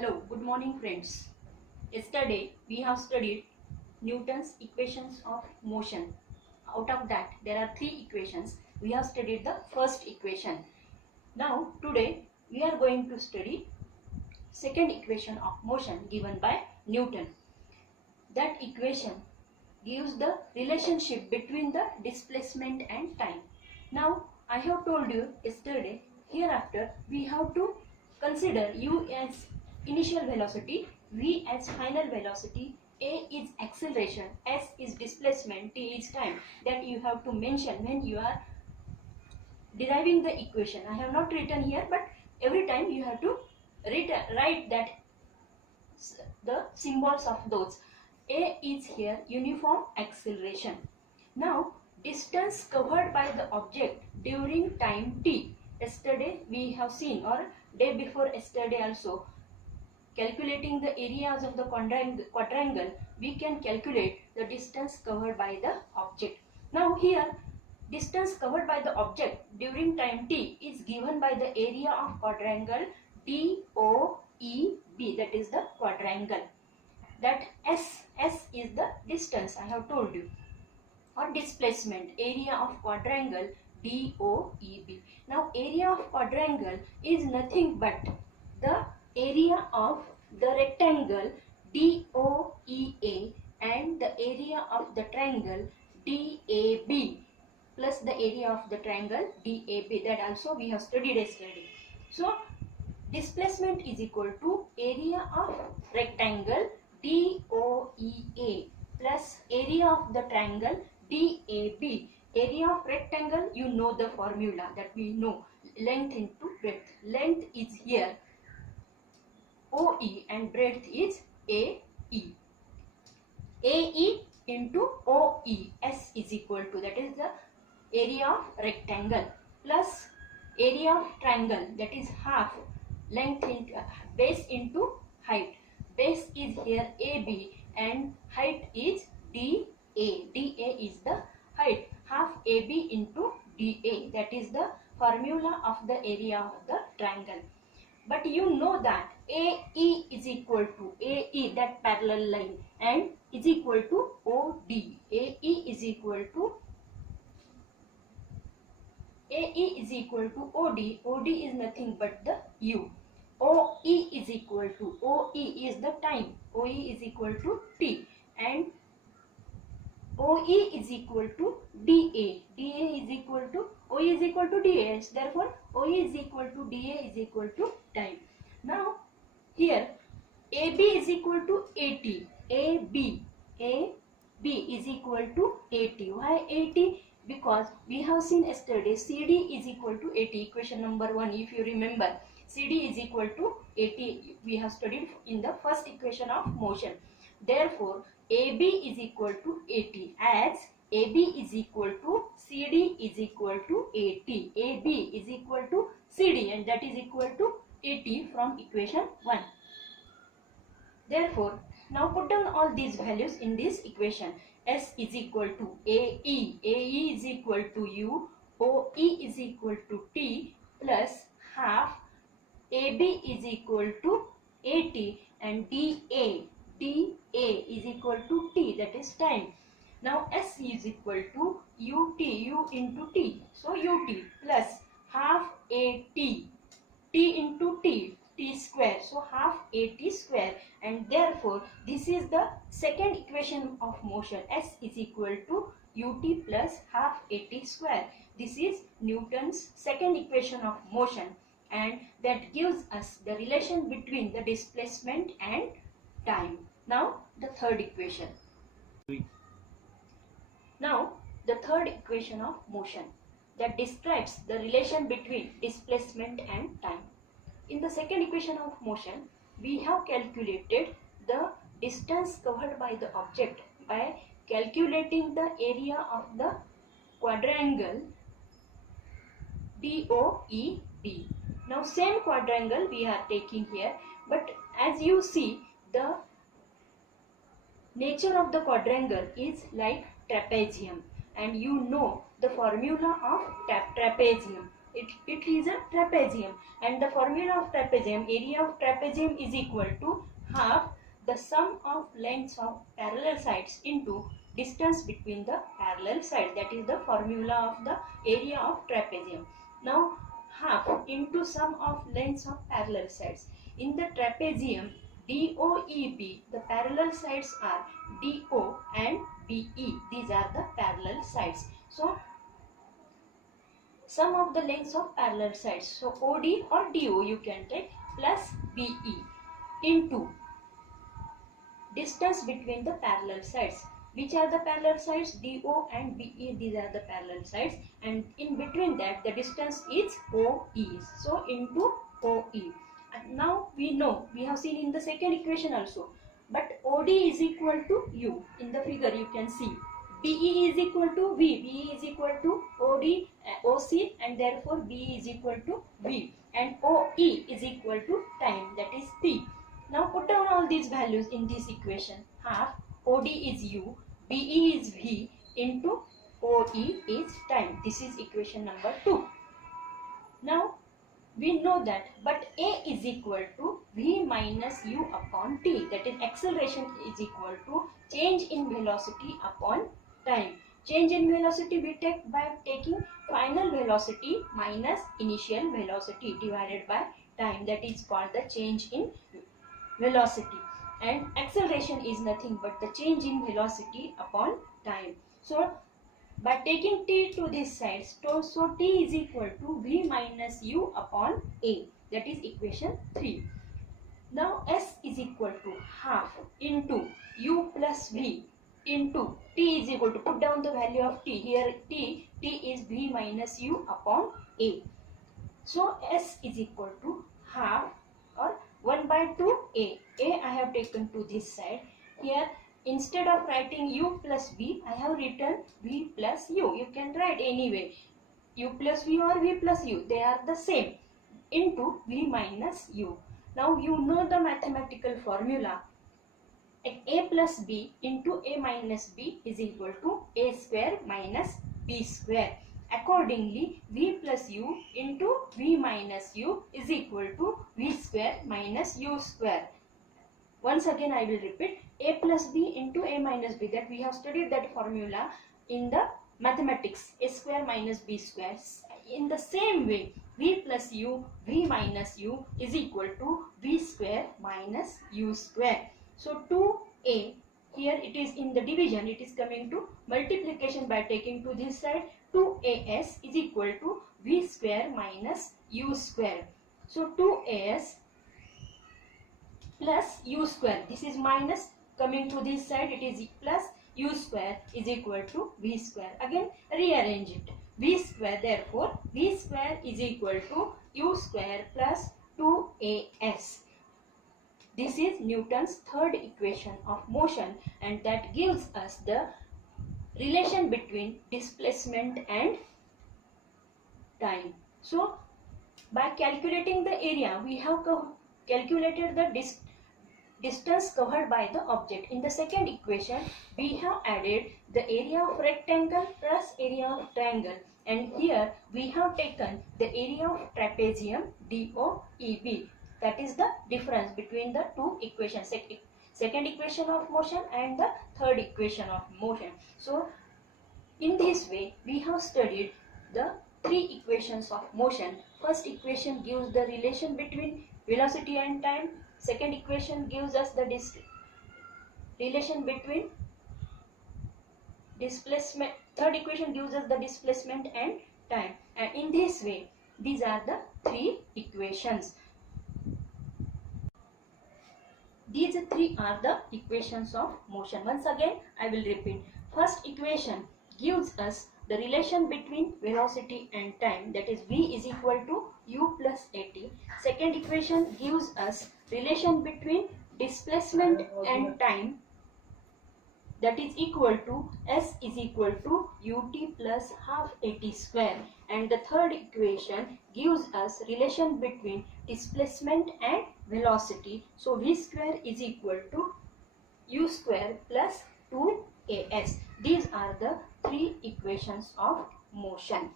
Hello, good morning friends. Yesterday we have studied Newton's equations of motion. Out of that there are three equations. We have studied the first equation. Now today we are going to study second equation of motion given by Newton. That equation gives the relationship between the displacement and time. Now I have told you yesterday, hereafter we have to consider u as initial velocity, v as final velocity, a is acceleration, s is displacement, t is time. That you have to mention when you are deriving the equation. I have not written here, but every time you have to write that the symbols of those. A is here uniform acceleration. Now distance covered by the object during time t. Yesterday we have seen, or day before yesterday also, calculating the areas of the quadrangle, we can calculate the distance covered by the object. Now here distance covered by the object during time t is given by the area of quadrangle DOEB, that is the quadrangle. That S is the distance I have told you, or displacement, area of quadrangle DOEB. Now area of quadrangle is nothing but the area of the rectangle DOEA and the area of the triangle DAB plus the area of the triangle DAB. That also we have studied yesterday. So displacement is equal to area of rectangle DOEA plus area of the triangle DAB. Area of rectangle, you know the formula that we know, length into breadth. Length is here OE and breadth is AE. AE into OE, S is equal to, that is the area of rectangle, plus area of triangle, that is half, length into base into height. Base is here AB and height is DA. DA is the height, half AB into DA, that is the formula of the area of the triangle. But you know that AE is equal to AE, that parallel line, and is equal to OD. AE is equal to OD. OD is nothing but the U. OE is equal to, OE is the time, OE is equal to T, and OE is equal to DA. DA is equal to, OE is equal to DA. Therefore, OE is equal to DA is equal to time. Now, here AB is equal to AT. AB is equal to AT. Why AT? Because we have seen yesterday CD is equal to AT. Equation number 1, if you remember, CD is equal to AT. We have studied in the first equation of motion. Therefore, AB is equal to AT, as AB is equal to CD is equal to AT. AB is equal to CD, and that is equal to AT from equation 1. Therefore, now put down all these values in this equation. S is equal to AE, AE is equal to U, OE is equal to T plus half, AB is equal to AT, and DA is equal to T, that is time. Now S is equal to UT, U into T, so UT plus half AT, T into T square, so half AT square, and therefore this is the second equation of motion. S is equal to UT plus half AT square. This is Newton's second equation of motion, and that gives us the relation between the displacement and time. Now the third equation. Now the third equation of motion that describes the relation between displacement and time. In the second equation of motion, we have calculated the distance covered by the object by calculating the area of the quadrangle DOEB. Now same quadrangle we are taking here, but as you see, the nature of the quadrangle is like trapezium, and you know the formula of trapezium. it is a trapezium, and the formula of trapezium, area of trapezium is equal to half the sum of lengths of parallel sides into distance between the parallel sides. That is the formula of the area of trapezium. Now half into sum of lengths of parallel sides. In the trapezium DOEB, the parallel sides are DO and BE. These are the parallel sides. So sum of the lengths of parallel sides, so OD or DO you can take, plus BE into distance between the parallel sides. Which are the parallel sides? DO and BE, these are the parallel sides, and in between that the distance is OE, so into OE. And now we know, we have seen in the second equation also, but OD is equal to U. In the figure you can see BE is equal to V, BE is equal to OD, OC, and therefore BE is equal to V, and OE is equal to time, that is T. Now put down all these values in this equation. Half OD is U, BE is V, into OE is time. This is equation number 2. Now we know that, but A is equal to V minus U upon T, that is acceleration is equal to change in velocity upon time. Change in velocity we take by taking final velocity minus initial velocity divided by time, that is called the change in velocity, and acceleration is nothing but the change in velocity upon time. So by taking t to this side, so t is equal to V minus U upon A, that is equation 3. Now S is equal to half into U plus V into t is equal to, put down the value of t here, t is V minus U upon A. So S is equal to half or 1 by 2 A. I have taken to this side. Here instead of writing U plus V, I have written V plus U. You can write anyway. U plus V or V plus U, they are the same, into V minus U. Now you know the mathematical formula. A plus B into A minus B is equal to A square minus B square. Accordingly, V plus U into V minus U is equal to V square minus U square. Once again I will repeat, A plus B into A minus B, that we have studied that formula in the mathematics, A square minus B square. In the same way, V plus U, V minus U is equal to V square minus U square. So 2A, here it is in the division, it is coming to multiplication by taking to this side. 2AS is equal to V square minus U square. So 2AS plus U square, this is minus, coming to this side it is plus, U square is equal to V square. Again rearrange it. V square, therefore V square is equal to U square plus 2AS. This is Newton's third equation of motion, and that gives us the relation between displacement and time. So by calculating the area, we have calculated the distance covered by the object. In the second equation, we have added the area of rectangle plus area of triangle, and here we have taken the area of trapezium DOEB. That is the difference between the two equations, second equation of motion and the third equation of motion. So in this way we have studied the three equations of motion. First equation gives the relation between velocity and time. Second equation gives us the relation between displacement. Third equation gives us the displacement and time. And in this way, these are the three equations. These three are the equations of motion. Once again, I will repeat. First equation gives us the relation between velocity and time, that is V is equal to U plus AT. Second equation gives us relation between displacement and time, that is equal to S is equal to UT plus half AT square. And the third equation gives us relation between displacement and velocity. So V square is equal to U square plus 2AS. These are the three equations of motion.